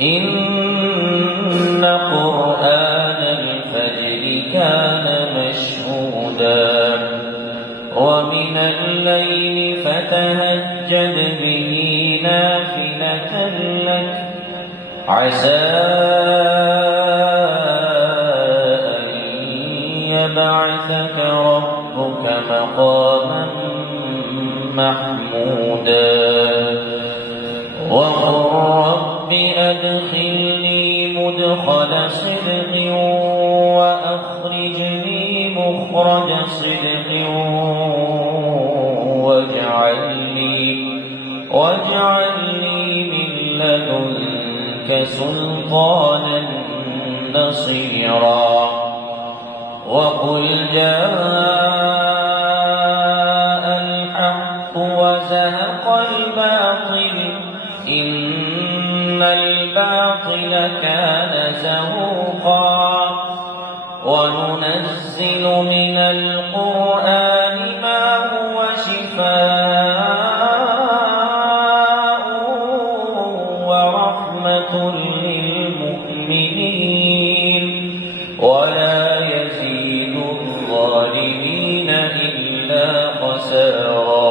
إن قرآن الفجر كان مشهودا ومن الليل فتهجد به نافلة لك عسى أن يبعثك ربك مقاما محمودا وقل رب أدخلني مدخل صدق وأخرجني مخرج صدق واجعل لي من لدنك سلطانا نصيرا وقل جاء الحق وزهق الباطل إن الباطل كان زهوقا وننزل من القرآن ما هو شفاء ورحمة للمؤمنين ولا يزيد الظالمين إلا خسارا.